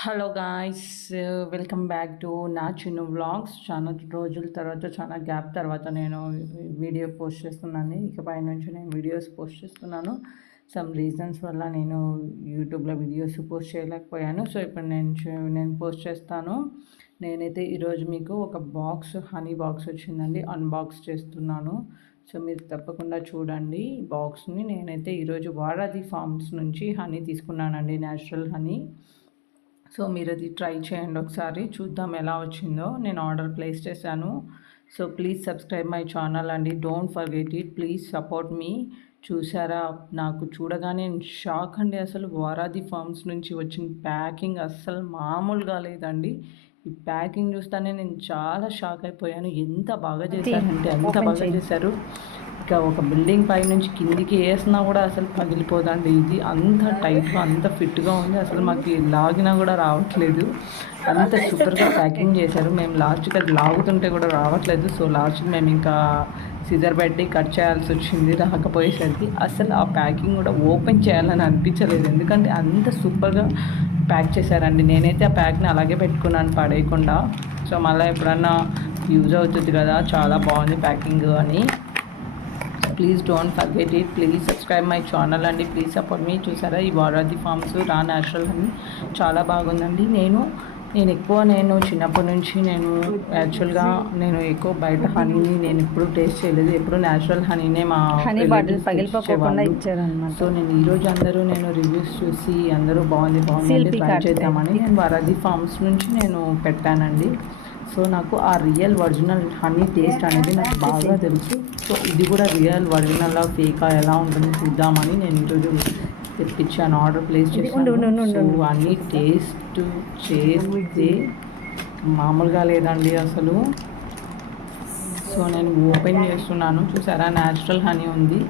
Hello guys, welcome back to నా చిన్న vlogs. చాలా రోజుల తర్వాత, చాలా గ్యాప్ తర్వాత నేను వీడియో పోస్ట్ చేస్తున్నాను. ఇకపై నుంచి నేను వీడియోస్ పోస్ట్ చేస్తున్నాను. సమ్ రీజన్స్ వల్ల నేను యూట్యూబ్లో వీడియోస్ పోస్ట్ చేయలేకపోయాను. సో ఇప్పుడు నేను పోస్ట్ చేస్తాను. నేనైతే ఈరోజు మీకు ఒక హనీ బాక్స్ వచ్చిందండి, అన్బాక్స్ చేస్తున్నాను. సో మీరు తప్పకుండా చూడండి బాక్స్ని. నేనైతే ఈరోజు వారాది ఫార్మ్స్ నుంచి హనీ తీసుకున్నానండి, న్యాచురల్ హనీ. సో మీరు అది ట్రై చేయండి ఒకసారి, చూద్దాం ఎలా వచ్చిందో. నేను ఆర్డర్ ప్లేస్ చేశాను. So please subscribe my channel అండి, don't forget it, please support me. చూసారా, నాకు చూడగానే షాక్ అండి. అసలు వారాది ఫార్మ్స్ నుంచి వచ్చిన ప్యాకింగ్ అస్సలు మామూలుగా లేదండి. ఈ ప్యాకింగ్ చూస్తేనే నేను చాలా షాక్ అయిపోయాను. ఎంత బాగా చేశారంటే అంత బాగా చేశారు. ఇక ఒక బిల్డింగ్ పై నుంచి కిందికి వేసినా కూడా అసలు పగిలిపోదండి. ఇది అంత టైట్గా, అంత ఫిట్గా ఉంది. అసలు మాకు లాగినా కూడా రావట్లేదు. అంత సూపర్గా ప్యాకింగ్ చేశారు. మేము లాస్ట్కి అది లాగుతుంటే కూడా రావట్లేదు. సో లాస్ట్కి మేము ఇంకా సిజర్ పెట్టి కట్ చేయాల్సి వచ్చింది రాకపోయేసరికి. అసలు ఆ ప్యాకింగ్ కూడా ఓపెన్ చేయాలని అనిపించలేదు, ఎందుకంటే అంత సూపర్గా ప్యాక్ చేశారండి. నేనైతే ఆ ప్యాక్ని అలాగే పెట్టుకున్నాను పడేయకుండా. సో మళ్ళీ ఎప్పుడన్నా యూజ్ అవుతుంది కదా, చాలా బాగుంది ప్యాకింగ్ అని. Please don't forget it, please subscribe my channel అండి, ప్లీజ్ సపోర్ట్ మీ. చూసారా, ఈ వారాది ఫార్మ్స్ రా న్యాచురల్ హనీ చాలా బాగుందండి. నేను చిన్నప్పటి నుంచి యాక్చువల్గా నేను ఎక్కువ బయట హనీని నేను ఎప్పుడు టేస్ట్ చేయలేదు. ఎప్పుడు న్యాచురల్ హనీనే మా హనీ బాటిల్ పగిలిపోకుండా ఇచ్చారన్నమాట. సో నేను ఈరోజు నేను రివ్యూస్ చూసి అందరూ బాగుంది ట్రై చేద్దామని నేను వారాది ఫార్మ్స్ నుంచి నేను పెట్టానండి. సో నాకు ఆ రియల్ ఒరిజినల్ హనీ టేస్ట్ అనేది నాకు బాగా తెలుసు. సో ఇది కూడా రియల్ ఒరిజినల్ ఫేకా ఎలా ఉంటుందో చూద్దామని నేను ఈరోజు తెప్పించాను, ఆర్డర్ ప్లేస్ చేశాను. సో హనీ టేస్ట్ చేస్తే మామూలుగా లేదండి అసలు. సో నేను ఓపెన్ చేస్తున్నాను. చూసారా, న్యాచురల్ హనీ ఉంది.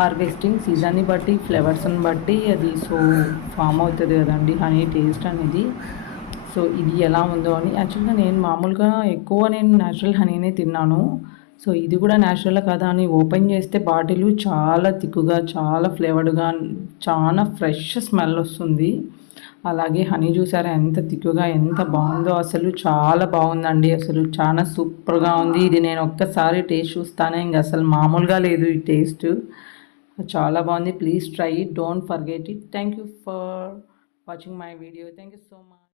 హార్వెస్టింగ్ సీజన్ని బట్టి, ఫ్లేవర్స్ని బట్టి అది సో ఫామ్ అవుతుంది కదండి హనీ టేస్ట్ అనేది. సో ఇది ఎలా ఉందో అని. యాక్చువల్గా నేను మామూలుగా నేను న్యాచురల్ హనీనే తిన్నాను. సో ఇది కూడా న్యాచురల్ కదా అని ఓపెన్ చేస్తే బాటిల్ చాలా థిక్గా, చాలా ఫ్లేవర్డ్గా, చాలా ఫ్రెష్ స్మెల్ వస్తుంది. అలాగే హనీ చూసారా ఎంత థిక్గా, ఎంత బాగుందో. అసలు చాలా బాగుందండి, అసలు చాలా సూపర్గా ఉంది. ఇది నేను ఒక్కసారి టేస్ట్ చూస్తానే ఇంక అసలు మామూలుగా లేదు ఈ టేస్ట్. చాలా బాగుంది. Please try it, don't forget it. Thank you for watching my video. Thank you so much.